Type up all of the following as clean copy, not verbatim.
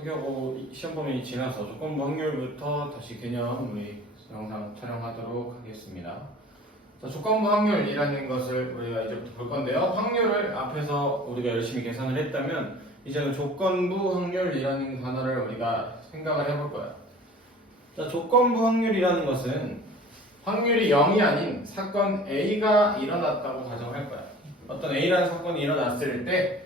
서격고 시험 범위 지나서 조건부 확률부터 다시 개념 우리 영상 촬영하도록 하겠습니다. 자, 조건부 확률이라는 것을 우리가 이제부터 볼 건데요. 확률을 앞에서 우리가 열심히 계산을 했다면 이제는 조건부 확률이라는 단어를 우리가 생각을 해볼 거야. 자, 조건부 확률이라는 것은 확률이 0이 아닌 사건 A가 일어났다고 가정할 거야. 어떤 A라는 사건이 일어났을 때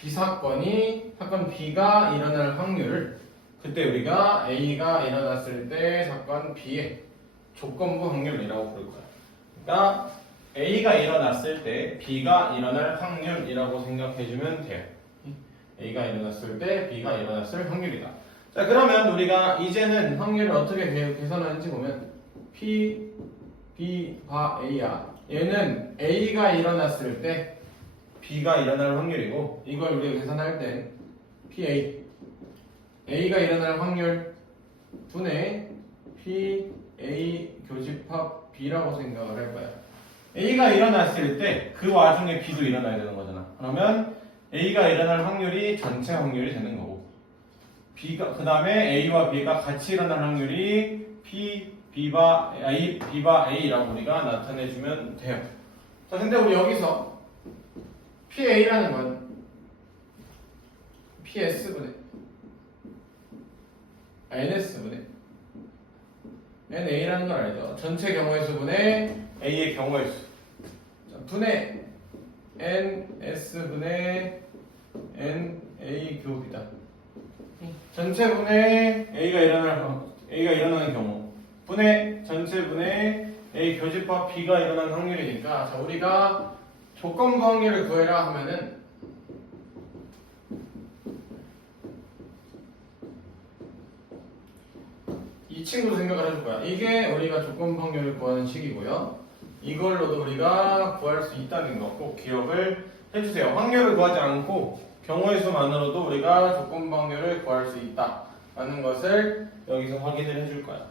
B사건이 사건 B가 일어날 확률을 그때 우리가 A가 일어났을 때 사건 B의 조건부 확률이라고 부를 거야. 그러니까 A가 일어났을 때 B가 일어날 확률이라고 생각해주면 돼요. A가 일어났을 때 B가 일어났을 확률이다. 자, 그러면 우리가 이제는 확률을 어떻게 계산하는지 보면 P, B가 A야. 얘는 A가 일어났을 때 B가 일어날 확률이고 이걸 우리가 계산할 땐 PA A가 일어날 확률 분의 PA 교집합 B라고 생각을 할 거야. A가 일어났을 때 그 와중에 B도 일어나야 되는 거잖아. 그러면 A가 일어날 확률이 전체 확률이 되는 거고 B가 그 다음에 A와 B가 같이 일어날 확률이 B바 A라고 우리가 나타내주면 돼요. 자, 근데 우리 여기서 PA라는 건 PS분의 NS분의 NA라는 걸 알죠? 전체 경우의 수분의 A의 경우의 수. 자, 분의 NS분의 NA 교비다. 전체 분의 A가 일어나는 경우 분의 전체 분의 A 교집합 B가 일어나는 확률이니까 자, 우리가 조건부 확률을 구해라 하면은 이 친구도 생각을 해줄 거야. 이게 우리가 조건부 확률을 구하는 식이고요. 이걸로도 우리가 구할 수 있다는 거 꼭 기억을 해주세요. 확률을 구하지 않고 경우의 수만으로도 우리가 조건부 확률을 구할 수 있다라는 것을 여기서 확인을 해줄 거야.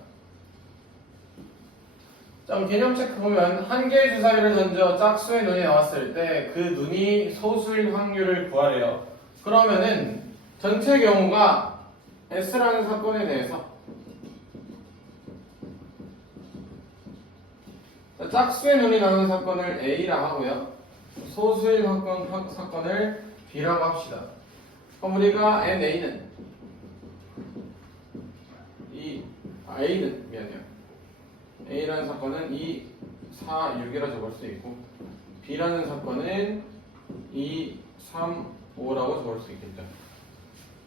자, 개념 체크 보면 한 개의 주사위를 던져 짝수의 눈이 나왔을 때 그 눈이 소수일 확률을 구하래요. 그러면은 전체 경우가 S라는 사건에 대해서 자, 짝수의 눈이 나는 사건을 A라 하고요. 소수일 사건을 B라고 합시다. 그럼 우리가 NA는 A라는 사건은 2, 4, 6이라 적을 수 있고 B라는 사건은 2, 3, 5라고 적을 수 있겠죠.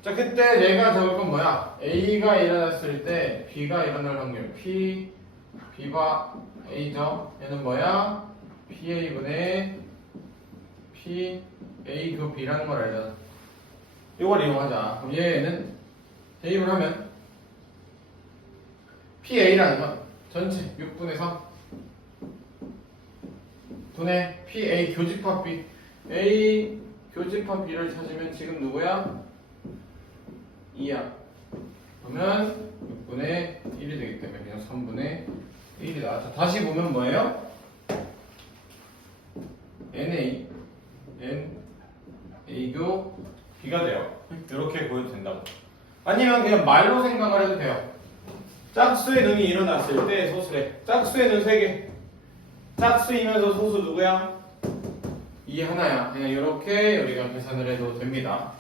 자, 그때 내가 적을 건 뭐야? A가 일어났을 때 B가 일어날 확률 B가 A죠. 얘는 뭐야? PA분의 PA 그 B라는 걸 알잖아. 이걸 이용하자. 그럼 얘는 대입을 하면 PA라는 건 전체 6분의 3 분의 PA 교집합 B A 교집합 B를 찾으면 지금 누구야? 2야. 그러면 6분의 1이 되기 때문에 그냥 3분의 1이다. 자, 다시 보면 뭐예요? NA교 B가 돼요. 이렇게 보여도 된다고. 아니면 그냥 말로 생각을 해도 돼요. 짝수의 눈이 일어났을 때 소수래. 짝수의 눈 3개. 짝수이면서 소수 누구야? 2 하나야. 그냥 이렇게 우리가 계산을 해도 됩니다.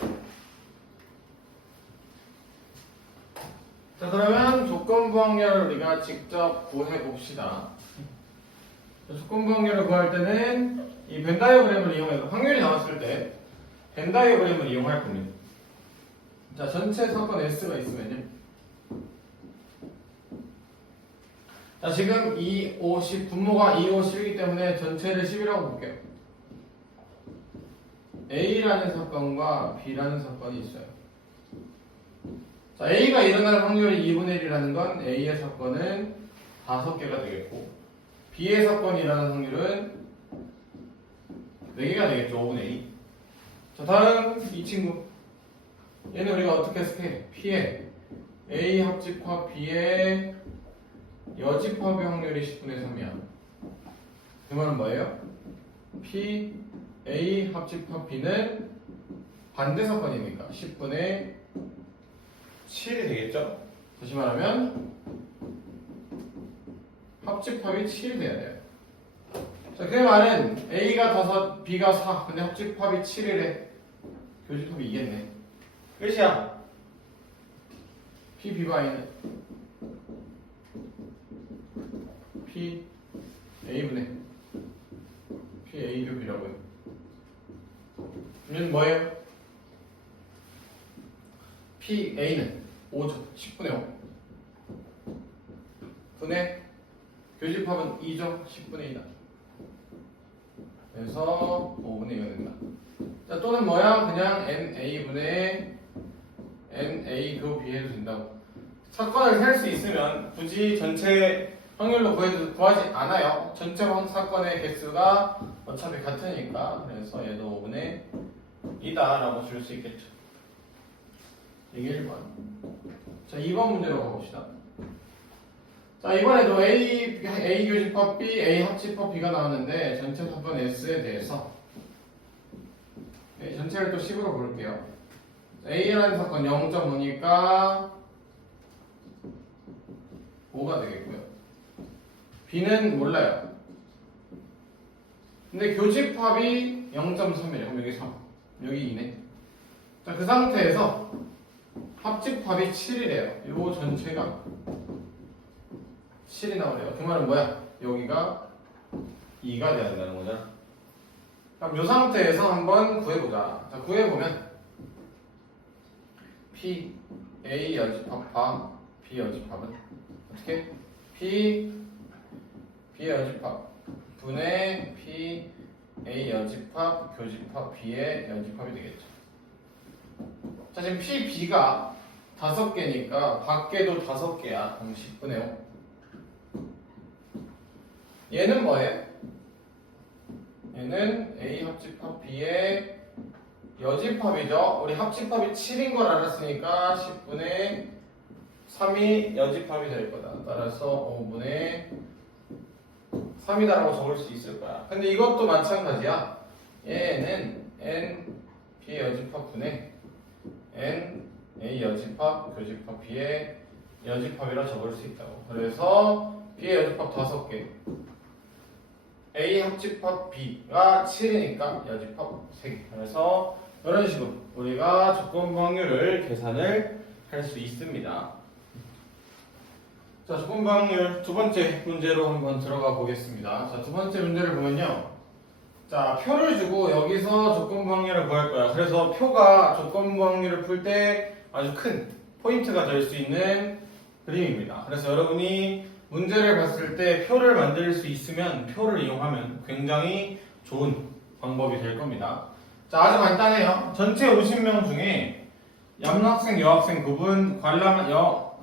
자, 그러면 조건부 확률을 우리가 직접 구해 봅시다. 조건부 확률을 구할 때는 이 벤 다이어그램을 이용해서 확률이 나왔을 때 벤 다이어그램을 이용할 겁니다. 자, 전체 사건 S가 있으면요. 자, 지금 2, 5, 10 분모가 2, 5, 10이기 때문에 전체를 10이라고 볼게요. A라는 사건과 B라는 사건이 있어요. 자, A가 일어날 확률이 2분의 1이라는 건 A의 사건은 5개가 되겠고 B의 사건이 일어나는 확률은 4개가 되겠죠. 5분의 2. 자, 다음 이 친구. 얘는 우리가 어떻게 해석해? P의 A 합집합 B의 여집합의 확률이 10분의 3이야. 그 말은 뭐예요? P, A 합집합 B는 반대 사건이니까 10분의 7이 되겠죠? 다시 말하면 합집합이 7이 돼야 돼요. 자, 그 말은 A가 5, B가 4. 근데 합집합이 7이래. 교집합이 이겠네. 끝이야. P, B 바이는 P, A분의 P, A 교비라고요. 그러면 뭐예요? P, A는 5죠. 10분의 5. 분의 교집합은 2죠. 10분의 2다. 그래서 5분의 2가 된다. 자, 또는 뭐야? 그냥 NA분의 NA 교비 해도 된다고. 사건을 셀 수 있으면 굳이 전체 확률로 구하지 않아요. 전체 사건의 개수가 어차피 같으니까. 그래서 얘도 5분의 2다 라고 줄 수 있겠죠. 이게 1번. 자, 2번 문제로 가봅시다. 자, 이번에도 A 교집합 B, A 합집합 B가 나왔는데 전체 사건 S에 대해서 전체를 또 10으로 볼게요. A라는 사건 0.5니까 5가 되겠고요. B는 몰라요. 근데 교집합이 0.3이래요. 그럼 여기 3, 여기 2네. 자, 그 상태에서 합집합이 7이래요. 요 전체가 7이 나오래요. 그 말은 뭐야? 여기가 2가 돼야 된다는 거잖아. 그럼 이 상태에서 한번 구해보자. 자, 구해보면 P, A 여집합, B 여집합은 어떻게? P, B 여집합 분의 P, A 여집합, 교집합, B의 여집합이 되겠죠. 자, 지금 P, B가 5개니까 밖에도 5개야. 그럼 10분의 5. 얘는 뭐예요? 얘는 A 합집합 B의 여집합이죠. 우리 합집합이 7인 걸 알았으니까 10분의 3이 여집합이 될 거다. 따라서 5분의 3이다라고 적을 수 있을 거야. 근데 이것도 마찬가지야. 얘는 N B의 여집합 분의 N A 여집합 교집합 B의 여집합이라 적을 수 있다고. 그래서 B의 여집합 5개, A 합집합 B가 7이니까 여집합 3개. 그래서 이런 식으로 우리가 조건부 확률을 계산을 할 수 있습니다. 자, 조건부 확률 두 번째 문제로 한번 들어가 보겠습니다. 자, 두 번째 문제를 보면요. 자, 표를 주고 여기서 조건부 확률을 구할 거야. 그래서 표가 조건부 확률을 풀 때 아주 큰 포인트가 될 수 있는 그림입니다. 그래서 여러분이 문제를 봤을 때 표를 만들 수 있으면 표를 이용하면 굉장히 좋은 방법이 될 겁니다. 자, 아주 간단해요. 전체 50명 중에 남학생, 여학생 구분,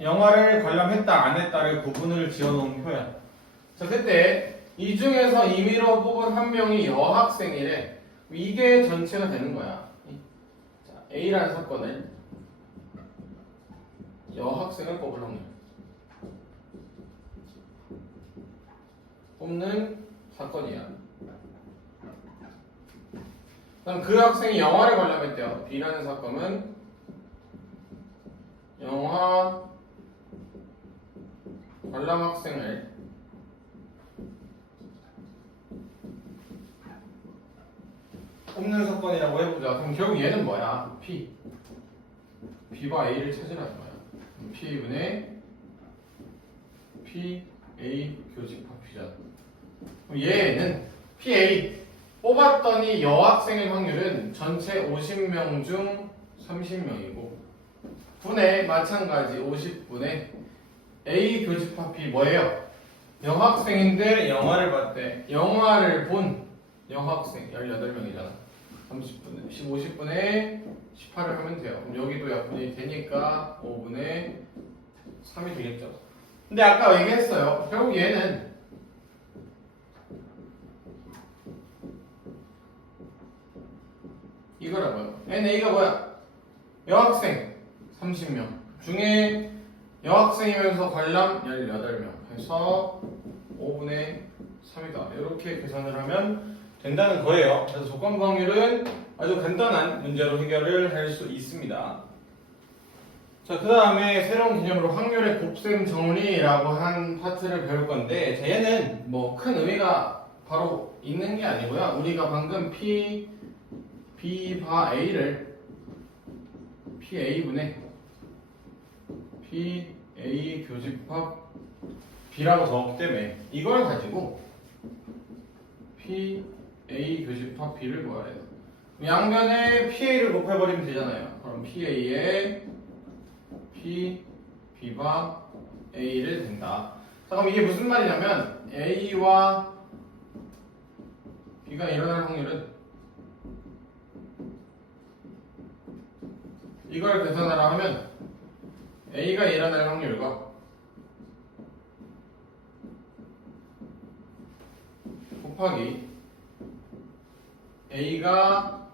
영화를 관람했다, 안 했다를 구분을 지어놓은 표야. 자, 그때 이 중에서 임의로 뽑은 한 명이 여학생이래. 이게 전체가 되는 거야. 자, A라는 사건을 여학생을 뽑을 확률. 뽑는 사건이야. 그럼 그 학생이 영화를 관람했대요. B라는 사건은 영화 관람 학생을 뽑는 사건이라고 해보자. 그럼 결국 얘는 뭐야? P. B와 A를 찾으라는 거야. P분의 P, A 교집합 B잖아. 그럼 얘는 PA 뽑았더니 여학생의 확률은 전체 50명 중 30명이고 분의 마찬가지 50분의 A 교집합 B 뭐예요? 여학생인데 영화를 봤대. 영화를 본 여학생 18명이잖아. 30분의 50분의 18을 하면 돼요. 그럼 여기도 약분이 되니까 5분의 3이 되겠죠. 근데 아까 얘기했어요. 결국 얘는 이거라고요. NA가 뭐야? 여학생 30명 중에 여학생이면서 관람 18명 해서 5분의 3이다. 이렇게 계산을 하면 된다는 거예요. 그래서 조건부 확률은 아주 간단한 문제로 해결을 할 수 있습니다. 자, 그 다음에 새로운 개념으로 확률의 곱셈 정리라고 한 파트를 배울 건데, 자, 얘는 뭐 큰 의미가 바로 있는 게 아니고요. 우리가 방금 B 바 A를 PA분의 PA 교집합 B라고 적었기 때문에 이걸 가지고 PA 교집합 B를 구하래요. 양변에 PA를 곱해버리면 되잖아요. 그럼 PA에 B바 A를 된다. 자, 그럼 이게 무슨 말이냐면 A와 B가 일어날 확률은 이걸 계산하라 하면 A가 일어날 확률과 곱하기 A가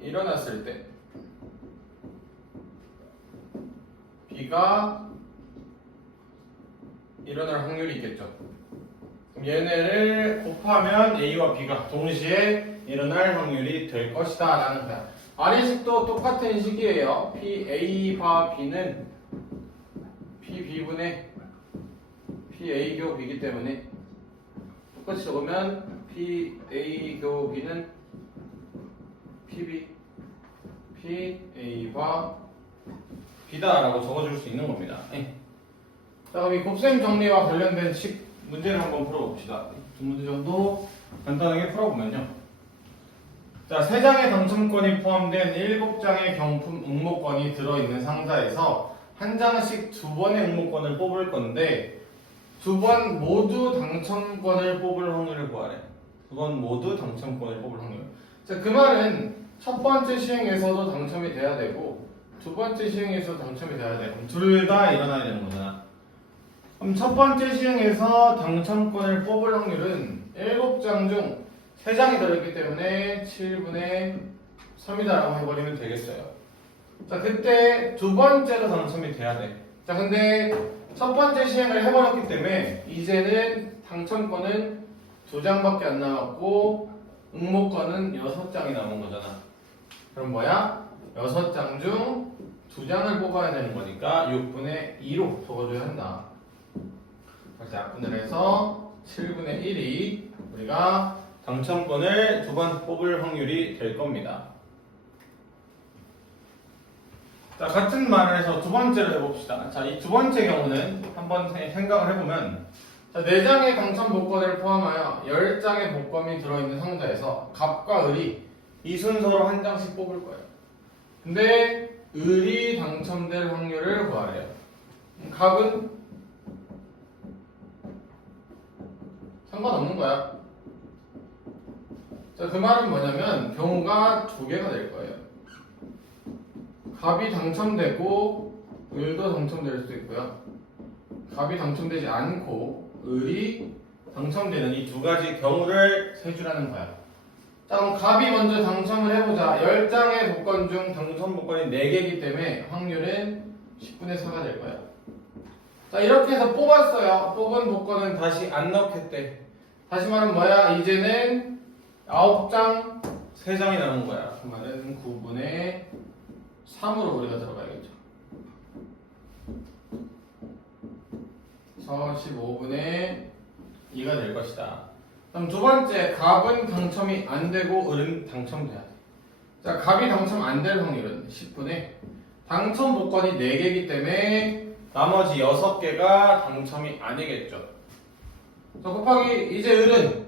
일어났을 때 B가 일어날 확률이 있겠죠. 그럼 얘네를 곱하면 A와 B가 동시에 일어날 확률이 될 것이다 라는 거야. 아래식도 똑같은 식이에요. PA 바 B는 PB분의 PA 교 B이기 때문에 똑같이 적으면 PA 교 B는 PB PA와 B다라고 적어줄 수 있는 겁니다. 자, 그럼 이 곱셈 정리와 관련된 식 문제를 한번 풀어봅시다. 두 문제 정도 간단하게 풀어보면요. 자, 3장의 당첨권이 포함된 7장의 경품 응모권이 들어있는 상자에서 한 장씩 2번의 응모권을 뽑을 건데 2번 모두 당첨권을 뽑을 확률을 구하래. 2번 모두 당첨권을 뽑을 확률. 자, 그 말은 첫 번째 시행에서도 당첨이 돼야 되고 두 번째 시행에서 당첨이 돼야 돼. 그럼 둘 다 일어나야 되는 거잖아. 그럼 첫 번째 시행에서 당첨권을 뽑을 확률은 7장 중 3장이 들어있기 때문에 7분의 3이다라고 해버리면 되겠어요. 자, 그때 두 번째로 당첨이 돼야 돼. 자, 근데 첫 번째 시행을 해버렸기 때문에 이제는 당첨권은 2장밖에 안 남았고 응모권은 6장이 남은 거잖아. 그럼 뭐야? 6장 중 2장을 뽑아야 되는 거니까 6분의 2로 적어줘야 한다. 그래서 약분을 해서 7분의 1이 우리가 당첨권을 2번 뽑을 확률이 될 겁니다. 자, 같은 말을 해서 두 번째로 해봅시다. 자, 이 두 번째 경우는 한번 생각을 해보면 자, 4장의 당첨 복권을 포함하여 10장의 복권이 들어있는 상자에서 갑과 을이 이 순서로 한 장씩 뽑을 거예요. 근데 을이 당첨될 확률을 구하래요. 갑은 상관없는 거야. 자, 그 말은 뭐냐면 경우가 2개가 될 거예요. 갑이 당첨되고 을도 당첨될 수도 있고요. 갑이 당첨되지 않고 을이 당첨되는 이 두 가지 경우를 세주라는 거야. 자, 그럼 갑이 먼저 당첨을 해보자. 10장의 복권 중 당첨 복권이 4개이기 때문에 확률은 10분의 4가 될 거야. 자, 이렇게 해서 뽑았어요. 뽑은 복권은 다시 안 넣겠대. 다시 말하면 뭐야? 이제는 9장 3장이 남은 거야. 그 말은 9분의 3으로 우리가 들어가야겠죠. 그래서 15분의 2가 될 것이다. 그럼 두 번째, 갑은 당첨이 안 되고 을은 당첨돼야 돼. 자, 갑이 당첨 안 될 확률은 10분의 당첨 복권이 4개이기 때문에 나머지 6개가 당첨이 아니겠죠. 자, 곱하기 이제 을은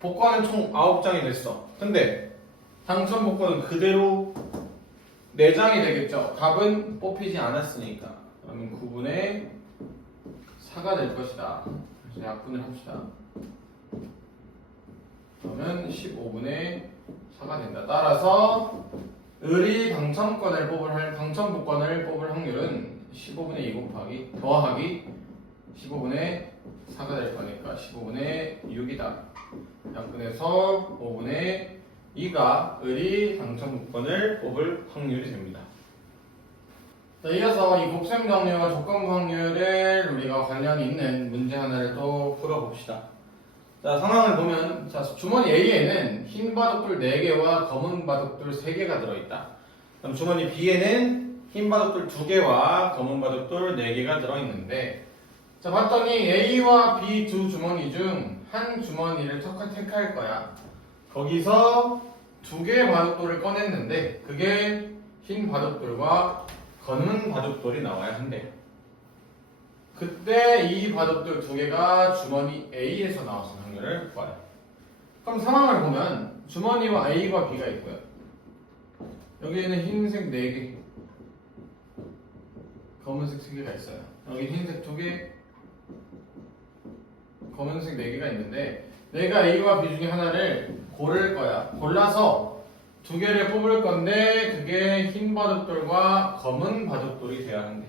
복권은 총 9장이 됐어. 근데 당첨 복권은 그대로 4장이 되겠죠. 갑은 뽑히지 않았으니까. 그러면 9분의 4가 될 것이다. 그래서 약분을 합시다. 그러면 15분의 4가 된다. 따라서 을이 당첨 복권을 뽑을 확률은 15분의 2 곱하기 더하기 15분의 4가 될 거니까 15분의 6이다. 약분해서 5분의 2가 을이 당첨 복권을 뽑을 확률이 됩니다. 자, 이어서 이 곱셈 정리와 조건부 확률을 우리가 관련이 있는 문제 하나를 또 풀어봅시다. 자, 상황을 보면 자, 주머니 A에는 흰 바둑돌 4개와 검은 바둑돌 3개가 들어있다. 그럼 주머니 B에는 흰 바둑돌 2개와 검은 바둑돌 4개가 들어있는데, 자, 봤더니 A와 B 두 주머니 중 한 주머니를 택할 거야. 거기서 2개의 바둑돌을 꺼냈는데, 그게 흰 바둑돌과 검은 바둑돌이 나와야 한대. 그때 이 바둑돌 2개가 주머니 A에서 나왔을 확률을 구하래. 그럼 상황을 보면 주머니와 A와 B가 있고요. 여기에는 흰색 4개, 검은색 3개가 있어요. 여기 흰색 2개, 검은색 4개가 있는데 내가 A와 B 중에 하나를 고를 거야. 골라서 2개를 뽑을 건데 그게 흰 바둑돌과 검은 바둑돌이 돼야 한대.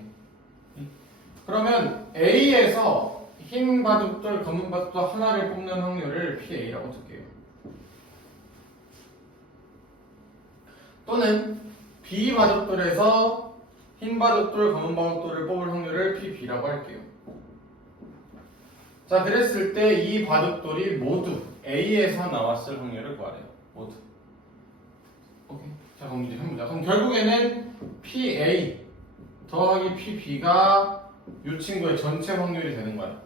그러면 A에서 흰 바둑돌, 검은 바둑돌 하나를 뽑는 확률을 PA라고 쓸게요. 또는 B 바둑돌에서 흰 바둑돌, 검은 바둑돌을 뽑을 확률을 PB라고 할게요. 자, 그랬을 때 이 바둑돌이 모두 A에서 나왔을 확률을 구하래요. 모두. 오케이. 자, 그럼 이제 해보자. 그럼 결국에는 PA 더하기 PB가 이 친구의 전체 확률이 되는 거야.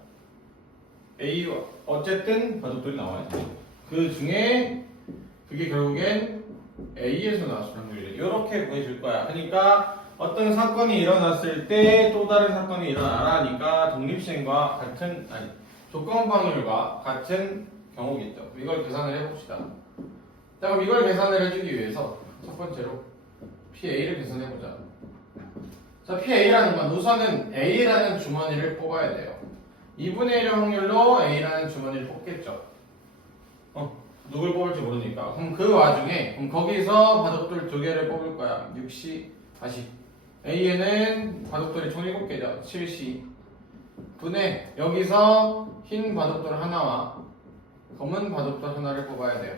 A와 어쨌든 바둑돌이 나와야지. 그 중에 그게 결국엔 A에서 나왔을 확률이래. 이렇게 구해줄 거야. 그러니까 어떤 사건이 일어났을 때 또 다른 사건이 일어나라니까 독립시행과 같은 조건 확률과 같은 경우겠죠. 이걸 계산을 해봅시다. 자, 그럼 이걸 계산을 해주기 위해서 첫 번째로 PA를 계산해보자. 자, PA라는 건 우선은 A라는 주머니를 뽑아야 돼요. 2분의 1의 확률로 A라는 주머니를 뽑겠죠. 누굴 뽑을지 모르니까. 그럼 그 와중에 그럼 거기서 바둑돌 2개를 뽑을 거야. 6C 다시 A에는 바둑돌이 총 7개죠. 7C 분의 여기서 흰 바둑돌 하나와 검은 바둑돌 하나를 뽑아야 돼요.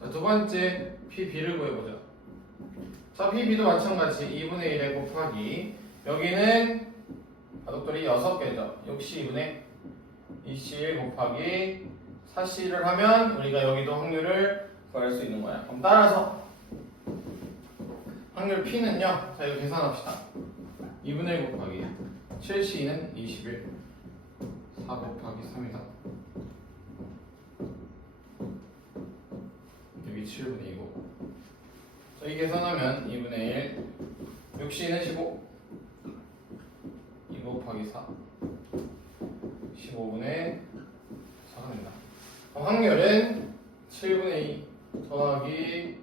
자, 두 번째 PB를 구해보자. 자, PB도 마찬가지 2분의 1에 곱하기 여기는 바둑돌이 6개죠. 6C2분의 2C1 곱하기 4C를 하면 우리가 여기도 확률을 구할 수 있는 거야. 그럼 따라서 확률 P는요. 자, 이거 계산합시다. 2분의 1 곱하기 7C는 21 4 곱하기 3이다. 여기 7분의 2고 자, 이 계산하면 2분의 1 6C는 15 2 곱하기 4 15분의 4가 된다. 확률은 7분의 2 더하기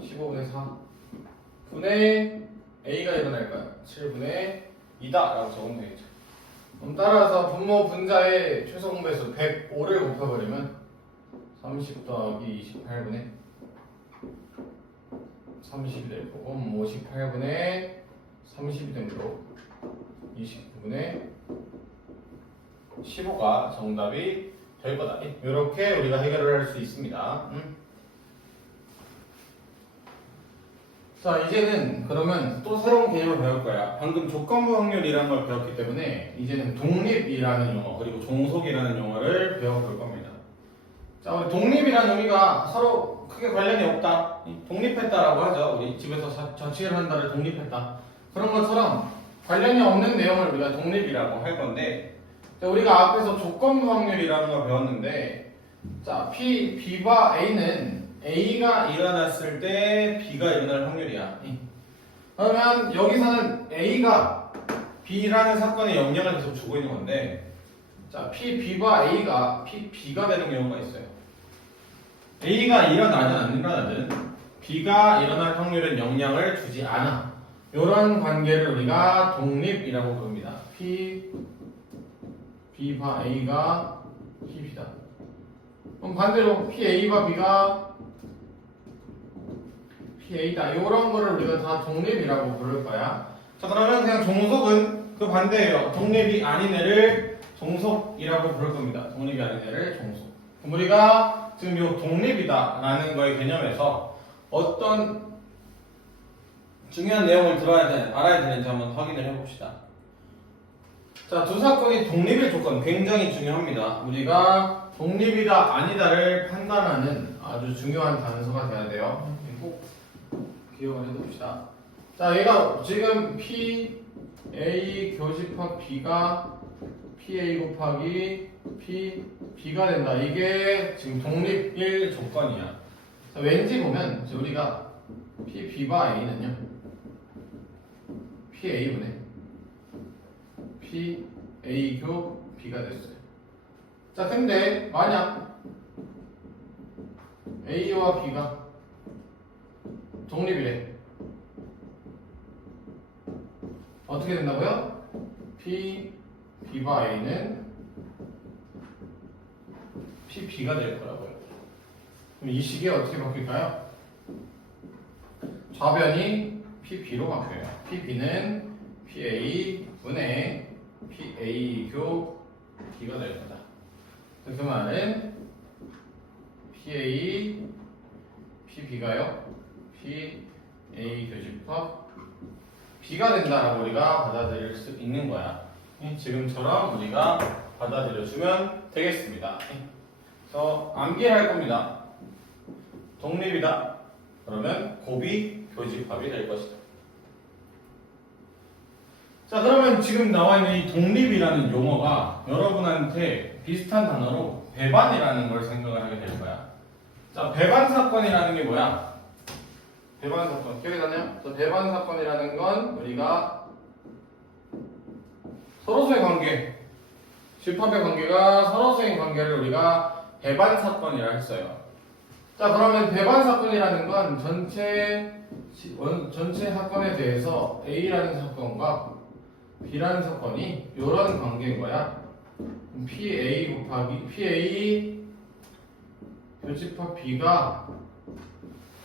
15분의 4 분의 A가 일어날 거야. 7분의 2다 라고 적으면 되겠죠. 그럼 따라서 분모 분자의 최소 공배수 105를 곱해버리면 30 더하기 28분의 30이 될 거고 58분의 30이 되므로 29분의 15가 정답이 될 거다. 이렇게 우리가 해결을 할 수 있습니다. 자, 이제는 그러면 또 새로운 개념을 배울 거야. 방금 조건부 확률이라는 걸 배웠기 때문에 이제는 독립이라는 용어 그리고 종속이라는 용어를 배워볼 겁니다. 자, 우리 독립이라는 의미가 서로 크게 관련이 없다. 독립했다라고 하죠. 우리 집에서 자취를 한다를 독립했다. 그런 것처럼 관련이 없는 내용을 우리가 독립이라고 할 건데, 자, 우리가 앞에서 조건부 확률이라는 걸 배웠는데, 자, B와 A는 A가 일어났을 때 B가 일어날 확률이야. 그러면 여기서는 A가 B라는 사건에 영향을 계속 주고 있는 건데, 자, B와 A가 B가 되는 경우가 있어요. A가 일어나든 안 일어나든 B가 일어날 확률은 영향을 주지 않아. 이런 관계를 우리가 독립이라고 부릅니다. B와 A가 B다. 그럼 반대로 PA와 B가 PA다. 이런 거를 우리가 다 독립이라고 부를 거야. 자, 그러면 그냥 종속은 그 반대예요. 독립이 아닌 애를 종속이라고 부를 겁니다. 독립이 아닌 애를 종속. 그럼 우리가 지금 이 독립이다라는 거의 개념에서 어떤 중요한 내용을 알아야 되는지 한번 확인을 해봅시다. 자, 두 사건이 독립일 조건 굉장히 중요합니다. 우리가 독립이다 아니다를 판단하는 아주 중요한 단서가 돼야 돼요. 꼭 기억을 해둡시다. 자, 얘가 지금 PA 교집합 B가 PA 곱하기 B가 된다. 이게 지금 독립일 조건이야. 자, 왠지 보면 우리가 B바 A는요 PA분의 PA 교 B가 됐어요. 자, 근데 만약 A와 B가 독립이래. 어떻게 된다고요? B바 A는 PB가 될 거라고요. 그럼 이 식이 어떻게 바뀔까요? 좌변이 PB로 바뀌어요. PB는 PA분의 PA 교 B가 될 거다. 그 말은 PB가요 PA 교집합 B가 된다라고 우리가 받아들일 수 있는 거야. 지금처럼 우리가 받아들여주면 되겠습니다. 그래서 암기할 겁니다. 독립이다. 그러면 곱이 교집합이 될 것이다. 자, 그러면 지금 나와 있는 이 독립이라는 용어가 여러분한테 비슷한 단어로 배반이라는 걸 생각을 하게 될 거야. 자, 배반 사건이라는 게 뭐야? 배반 사건 기억이 나나요? 배반 사건이라는 건 우리가 서로서의 관계, 집합의 관계가 서로서의 관계를 우리가 배반 사건이라 했어요. 자, 그러면 배반 사건이라는 건 전체 사건에 대해서 A라는 사건과 B라는 사건이 이런 관계인 거야. PA 곱하기 PA 교집합 B가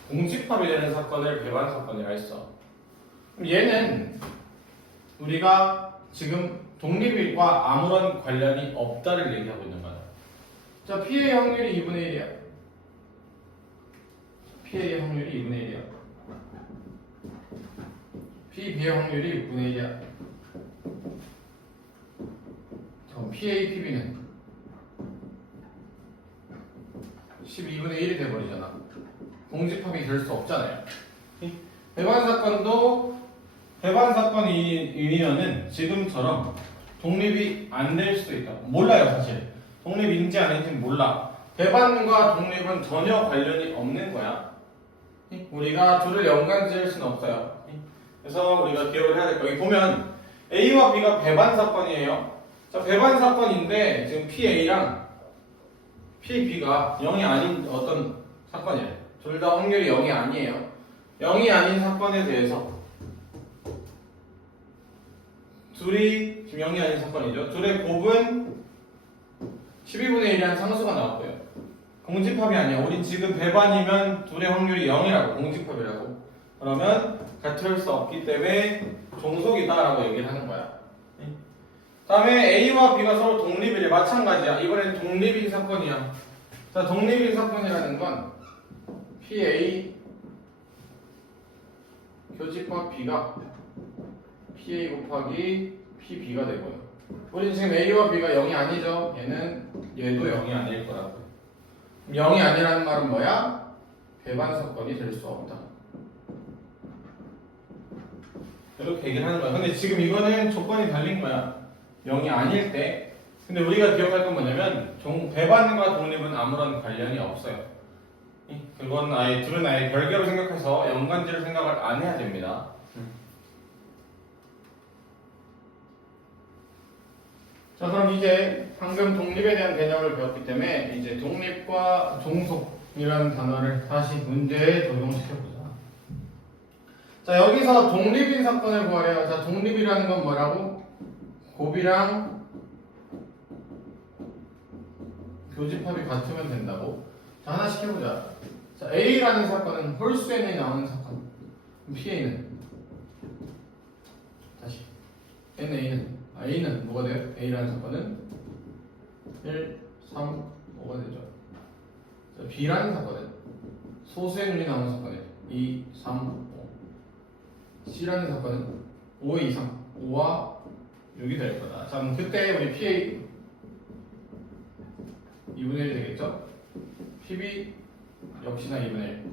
공집합이 되는 사건을 배반 사건이라 했어. 그럼 얘는 우리가 지금 독립일과 아무런 관련이 없다를 얘기하고 있는 거야. 자, P의 확률이 2분의 1이야. P의 확률이 2분의 1이야. B의 확률이 6분의 1이야. 그럼 PA, PB는 12분의 1이 돼버리잖아. 공집합이 될 수 없잖아요. 배반 사건이면은 지금처럼 독립이 안 될 수도 있다. 몰라요, 사실. 독립인지 아닌지 몰라. 배반과 독립은 전혀 관련이 없는 거야. 우리가 둘을 연관 지을 수는 없어요. 그래서 우리가 기억을 해야 될 거야. 여기 보면 A와 B가 배반 사건이에요. 자, 배반 사건인데 지금 PA랑 PB가 0이 아닌 어떤 사건이에요. 둘 다 확률이 0이 아니에요. 0이 아닌 사건에 대해서 둘이 지금 0이 아닌 사건이죠. 둘의 곱은 12분의 1이라는 상수가 나왔고요. 공집합이 아니야. 우린 지금 배반이면 둘의 확률이 0이라고, 공집합이라고. 그러면 같을 수 없기 때문에 종속이다라고 얘기를 하는 거야. 다음에 A와 B가 서로 독립이래. 마찬가지야. 이번엔 독립인 사건이야. 자, 독립인 사건이라는 건 PA 교집합 B가 PA 곱하기 PB가 되고요. 우리 지금 A와 B가 0이 아니죠? 얘도 0이 아닐 거라고. 0이 아니라는 말은 뭐야? 배반 사건이 될 수 없다. 이렇게 얘기를 하는 거야. 근데 지금 이거는 조건이 달린 거야. 0이 아닐 때. 근데 우리가 기억할 건 뭐냐면 배반과 독립은 아무런 관련이 없어요. 그건 둘은 아예 별개로 생각해서 연관지를 생각을 안 해야 됩니다. 자, 그럼 이제 방금 독립에 대한 개념을 배웠기 때문에 이제 독립과 종속이라는 단어를 다시 문제에 적용시켜보자. 자, 여기서 독립인 사건을 구하래요. 자, 독립이라는 건 뭐라고? 곱이랑 교집합이 같으면 된다고. 자, 하나씩 해보자. 자, A라는 사건은 홀수 n이 나오는 사건. PA는 다시 A는 뭐가 돼요? A라는 사건은 1, 3, 5가 되죠. 자, B라는 사건은 소수의 눈이 나오는 사건이에요. 2, 3, 5. C라는 사건은 5의 이상, 5와 6이 될 거다. 자, 그럼 그때 우리 PA 2분의 1 되겠죠? PB 역시나 2분의 1.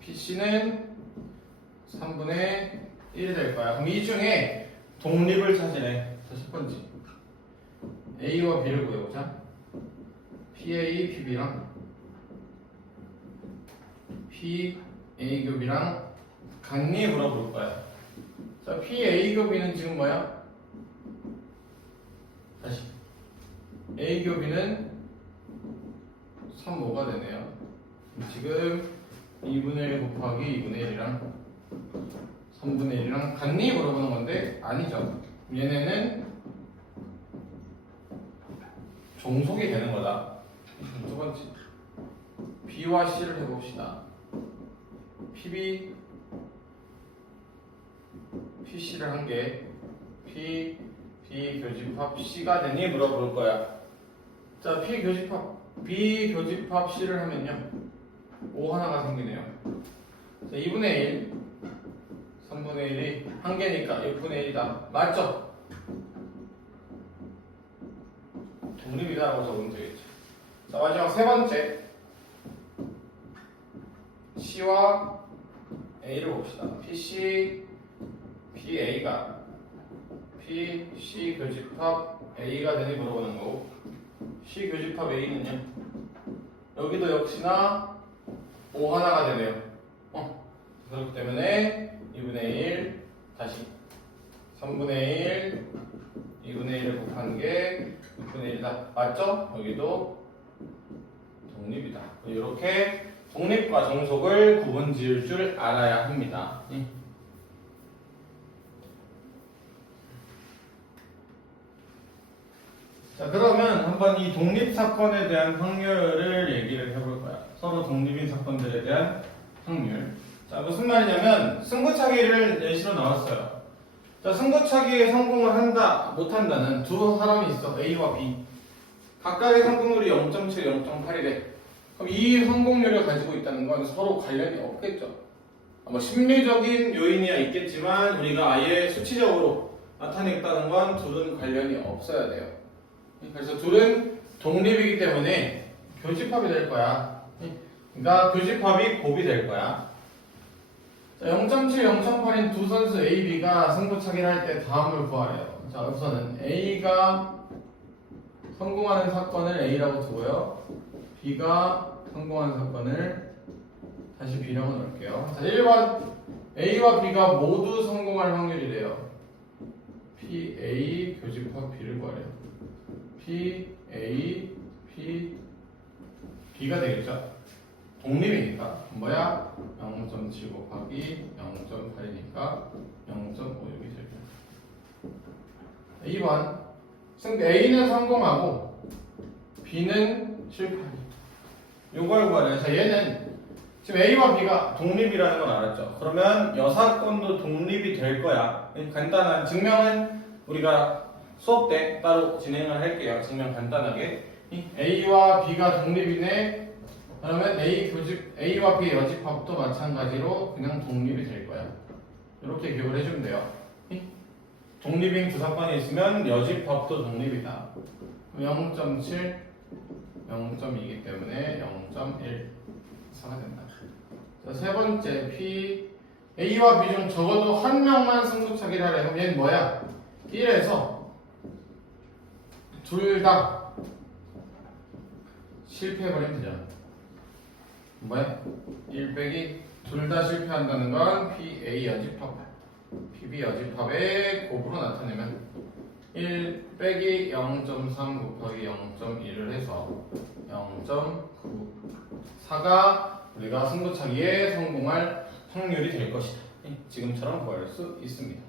PC는 3분의 1이 될 거야. 그럼 이 중에 독립을 찾으래. 자, 첫 번째 A와 B를 구해보자. PA, PB랑 PA 겹이랑 강리 물어볼 거야. 자, PA 겹이는 지금 뭐야? 다시 A 겹이는 3, 5가 되네요. 지금 2분의 1 곱하기 2분의 1이랑 3분의 1이랑 같니? 물어보는 건데 아니죠. 얘네는 종속이 되는 거다. 두 번째 B와 C를 해봅시다. PB, PC를 한 개 P, B 교집합 C가 되니 물어볼 거야. 자, P 교집합 B 교집합 C를 하면요 5 하나가 생기네요. 자, 2분의 1 3분의 1이 한 개니까 6분의 1이다. 맞죠? 독립이다라고 적으면 되겠죠. 자, 마지막 세 번째 C와 A를 봅시다. PC, PA가 PC 교집합 A가 되니 물어보는 거고, C 교집합 A는요 여기도 역시나 5 하나가 되네요. 그렇기 때문에 2분의 1 다시 3분의 1 2분의 1을 곱한 게 6분의 1이다. 맞죠? 여기도 독립이다. 이렇게 독립과 종속을 구분 지을 줄 알아야 합니다. 자, 그러면 한번 이 독립 사건에 대한 확률을 얘기를 해볼 거야. 서로 독립인 사건들에 대한 확률. 자, 무슨 말이냐면 승부차기를 예시로 나왔어요. 자, 승부차기에 성공을 한다, 못한다는 두 사람이 있어. A와 B. 각각의 성공률이 0.7, 0.8이래. 그럼 이 성공률을 가지고 있다는 건 서로 관련이 없겠죠. 뭐 심리적인 요인이야 있겠지만 우리가 아예 수치적으로 나타내겠다는 건 둘은 관련이 없어야 돼요. 그래서 둘은 독립이기 때문에 교집합이 될 거야. 그러니까 교집합이 곱이 될 거야. 0.7, 0.8인 두 선수 A, B가 승부차기를 할 때 다음을 구하래요. 자, 우선은 A가 성공하는 사건을 A라고 두고요. B가 성공하는 사건을 다시 B라고 넣을게요. 자, 1번 A와 B가 모두 성공할 확률이래요. PA 교집합 B를 구하래요. PA, P, B가 되겠죠? 독립이니까 뭐야? 0.7 곱하기 0.8이니까 0.56이 되죠. 2번 A는 성공하고 B는 실패하기. 요걸 구하래요. 자, 얘는 지금 A와 B가 독립이라는 걸 알았죠. 그러면 여사건도 독립이 될 거야. 간단한 증명은 우리가 수업 때 따로 진행을 할게요. 증명 간단하게. A와 B가 독립이네. 그러면 A와 B 여집합도 마찬가지로 그냥 독립이 될 거야. 이렇게 기억을 해주면 돼요. 독립인 두 사건이 있으면 여집합도 독립이다. 0.7, 0.2이기 때문에 0.14가 된다. 자, 세 번째 P A와 B 중 적어도 한 명만 승부차기를 하래. 그럼 얘는 뭐야? 1에서 둘 다 실패해버리면 되잖아. 뭐야? 1 빼기 둘 다 실패한다는 건 PA 여집합, PB 여집합의 곱으로 나타내면 1 빼기 0.3 곱하기 0.1을 해서 0.94가 우리가 승부차기에 성공할 확률이 될 것이다. 지금처럼 구할 수 있습니다.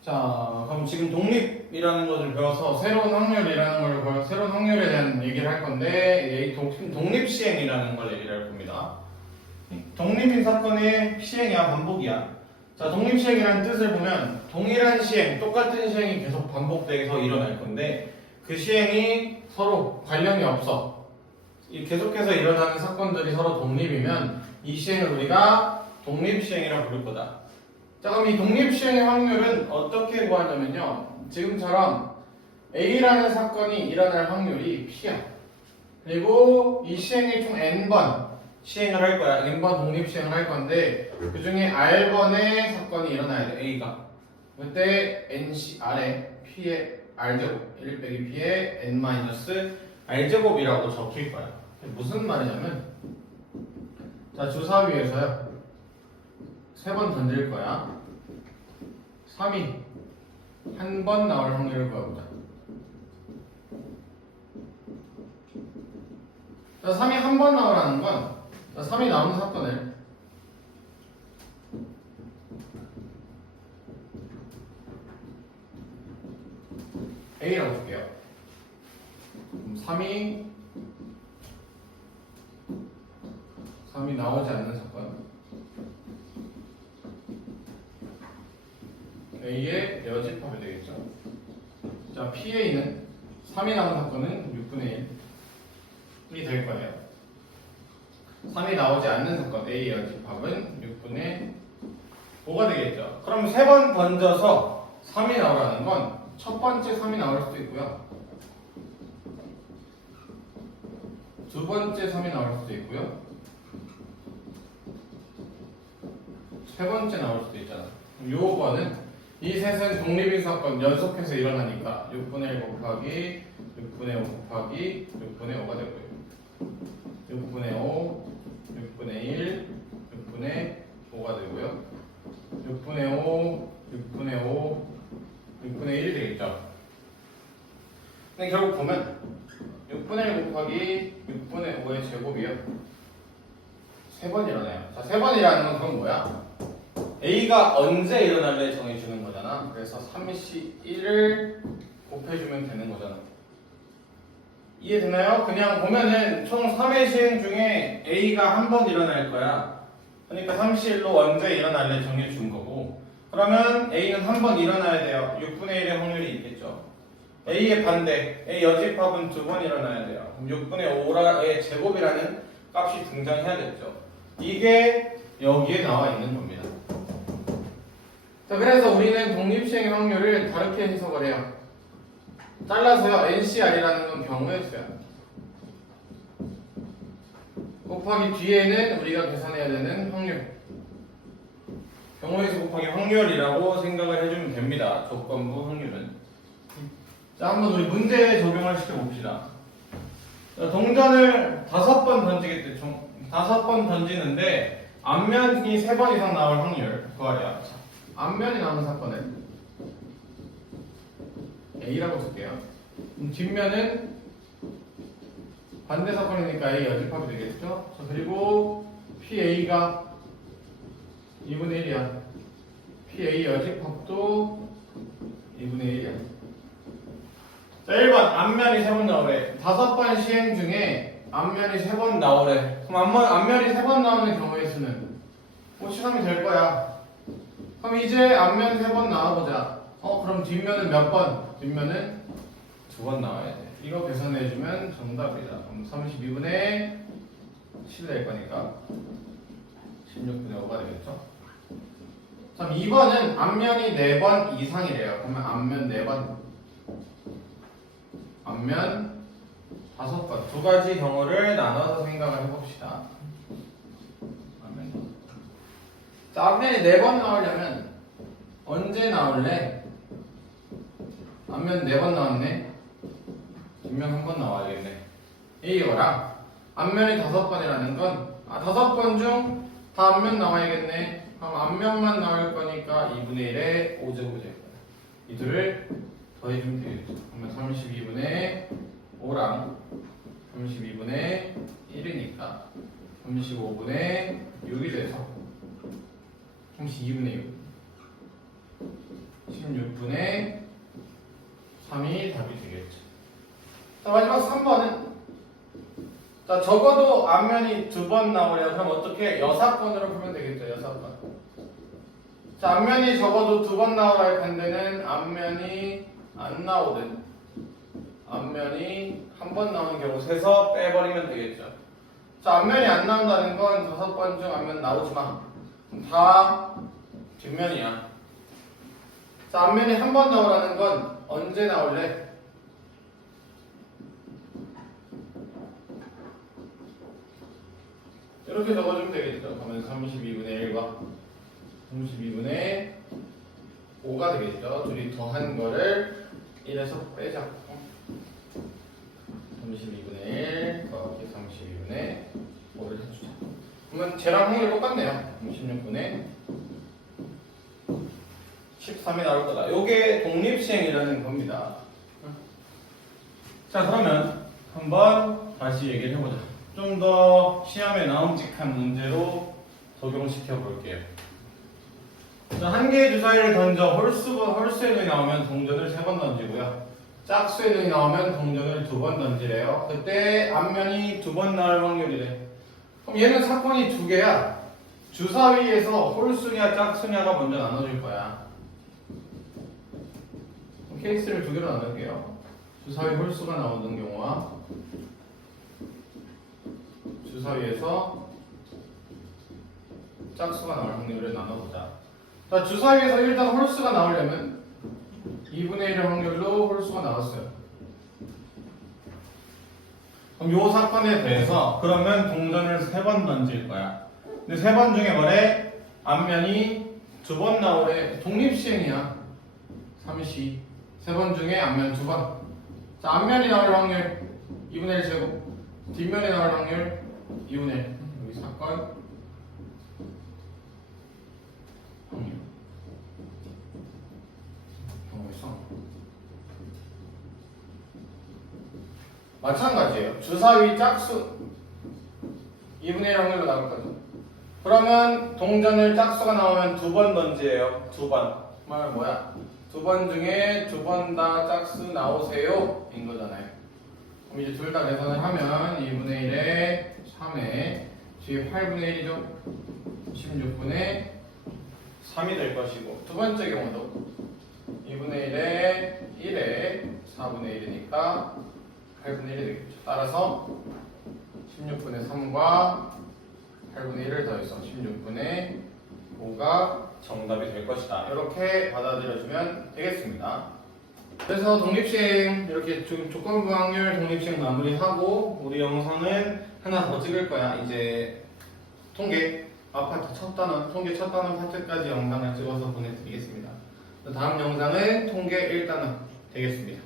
자, 그럼 지금 독립이라는 것을 배워서 새로운 확률이라는 걸 새로운 확률에 대한 얘기를 할 건데 독립시행이라는 걸 얘기를 할 겁니다. 독립인 사건의 시행이야 반복이야. 자, 독립시행이라는 뜻을 보면 동일한 시행, 똑같은 시행이 계속 반복돼서 일어날 건데 그 시행이 서로 관련이 없어. 계속해서 일어나는 사건들이 서로 독립이면 이 시행을 우리가 독립시행이라고 부를 거다. 자, 그럼 이 독립시행의 확률은 어떻게 구하냐면요. 지금처럼 A라는 사건이 일어날 확률이 P야. 그리고 이 시행이 총 N번, 시행을 할 거야. N번 독립 시행을 할 건데 그 중에 R번의 사건이 일어나야 돼. A가. 그때 NC R에 P의 R제곱 1 빼기 P의 N 마이너스 R제곱이라고 적힐 거야. 무슨 말이냐면 자 주사위에서요 3번 던질 거야. 3이 한 번 나올 확률을 구해보자. 자 3이 한 번 나오라는 건 자, 3이 나오는 사건을 A라고 볼게요. 3이 나오지 않는 사건 A의 여집합이 되겠죠. 자 PA는 3이 나오는 사건은 6분의 1이 될 거예요. 3이 나오지 않는 사건 A의 여집합은 6분의 5가 되겠죠. 그럼 3번 던져서 3이 나오라는 건 첫 번째 3이 나올 수도 있고요. 두 번째 3이 나올 수도 있고요. 세 번째 나올 수도 있잖아. 요거는 이 셋은 독립인 사건 연속해서 일어나니까 6분의 1 곱하기 6분의 5 곱하기 6분의 5가 되고요. 6분의 5, 6분의 1, 6분의 5가 되고요. 6분의 5, 6분의 5, 6분의 1이 되겠죠. 근데 결국 보면 6분의 1 곱하기 6분의 5의 제곱이요. 3번 일어나요. 자, 3번이라는 건 그건 뭐야? A가 언제 일어날래 정해주는 거잖아. 그래서 3C1을 곱해주면 되는 거잖아. 이해되나요? 그냥 보면은 총 3회 시행 중에 A가 한 번 일어날 거야. 그러니까 3C1로 언제 일어날래 정해준 거고. 그러면 A는 한 번 일어나야 돼요. 6분의 1의 확률이 있겠죠. A의 반대, A 여집합은 2번 일어나야 돼요. 그럼 6분의 5의 제곱이라는 값이 등장해야겠죠. 이게 여기에 나와 있는 겁니다. 자, 그래서 우리는 독립시행의 확률을 다르게 해석을 해요. 잘라서요. NCR이라는 건 경우의 수야. 곱하기 뒤에는 우리가 계산해야 되는 확률. 경우의 수 곱하기 확률이라고 생각을 해주면 됩니다. 조건부 확률은. 자, 한번 우리 문제에 적용을 시켜봅시다. 자, 동전을 5번 던지겠대. 5번 던지는데 앞면이 3번 이상 나올 확률 구하려. 앞면이 나오는 사건은 A라고 쓸게요. 뒷면은 반대 사건이니까 A 여집합이 되겠죠. 자, 그리고 PA가 2분의 1이야. PA 여집합도 2분의 1이야. 자, 1번 앞면이 3번 나오래. 5번 시행 중에 앞면이 3번 나오래. 그럼 앞면이 3번 나오는 경우의 수는 53이 될 거야. 그럼 이제 앞면 3번 나와보자. 그럼 뒷면은 몇 번? 뒷면은 2번 나와야 돼. 이거 계산해주면 정답이다. 그럼 32분의 10이 될 거니까 16분의 5가 되겠죠. 그럼 2번은 앞면이 4번 이상이래요. 그러면 앞면 4번, 앞면 5번. 두 가지 경우를 나눠서 생각을 해봅시다. 앞면 5번. 자, 앞면이 4번 나오려면 언제 나올래? 앞면 4번 나왔네. 뒷면 1번 나와야겠네. 이거랑 앞면이 5번이라는 건 5번 중 다 앞면 나와야겠네. 그럼 앞면만 나올 거니까 2분의 1에 5제곱이 될 거야. 이 둘을 더해주면 되겠죠. 그러면 32분의 5랑 32분의 1이니까 35분의 6이 돼서 32분의 6 16분의 3이 답이 되겠죠. 자, 마지막 3번은 자, 적어도 앞면이 2번 나오려면 그럼 어떻게 여사건으로 풀면 되겠죠. 여사건. 자, 앞면이 적어도 2번 나오라 할 텐데는 앞면이 안 나오든 앞면이 한 번 나오는 경우 세서 빼버리면 되겠죠. 자, 앞면이 안 나온다는 건 5번 중 앞면 나오지 마. 다 뒷면이야. 자, 앞면이 한 번 나오라는 건 언제 나올래? 이렇게 적어주면 되겠죠. 그러면 32분의 1과 32분의 5가 되겠죠. 둘이 더한 거를 1에서 빼자. 32분의 1 더하기 32분의 5를 해주자. 그러면 쟤랑 확률 똑같네요. 16분의 13이 나올 거다. 요게 독립시행이라는 겁니다. 자, 그러면 한번 다시 얘기를 해보자. 좀 더 시험에 나옴직한 문제로 적용시켜 볼게요. 자, 한 개의 주사위를 던져 홀수의 눈이 나오면 동전을 3번 던지고요. 짝수의 눈이 나오면 동전을 2번 던지래요. 그때 앞면이 2번 나올 확률이래. 그럼 얘는 사건이 2개야. 주사위에서 홀수냐 짝수냐가 먼저 나눠줄 거야. 케이스를 2개로 나눌게요. 주사위 홀수가 나오는 경우와 주사위에서 짝수가 나올 확률을 나눠보자. 자, 주사위에서 일단 홀수가 나오려면 2분의 1의 확률로 홀수가 나왔어요. 그럼 요 사건에 대해서 그러면 동전을 3번 던질 거야. 근데 3번 중에 뭐래? 앞면이 2번 나오래. 독립시행이야. 3시. 3번 중에 앞면 2번. 자, 앞면이 나올 확률 2분의 1 제곱. 뒷면이 나올 확률 2분의 1. 여기 사건 확률. 경우에서 마찬가지예요. 주사위 짝수 2분의 1 확률로 나올 거죠. 그러면 동전을 짝수가 나오면 2번 던지예요. 2번. 말 뭐야? 2번 중에 2번 다 짝수 나오세요. 인 거잖아요. 그럼 이제 둘 다 계산을 하면 2분의 1에 3에 뒤에 8분의 1이죠. 16분의 3이 될 것이고, 두 번째 경우도 2분의 1에 1에 4분의 1이니까 8분의 1이 되겠죠. 따라서 16분의 3과 8분의 1을 더해서 16분의 5가 정답이 될 것이다. 이렇게 받아들여주면 되겠습니다. 그래서 독립시행 이렇게 조건부 확률 독립시행 마무리하고 우리 영상은 하나 더 찍을 거야. 이제 통계 아파트 첫 단원 통계 첫 단원 파트까지 영상을 찍어서 보내드리겠습니다. 다음 영상은 통계 1단원 되겠습니다.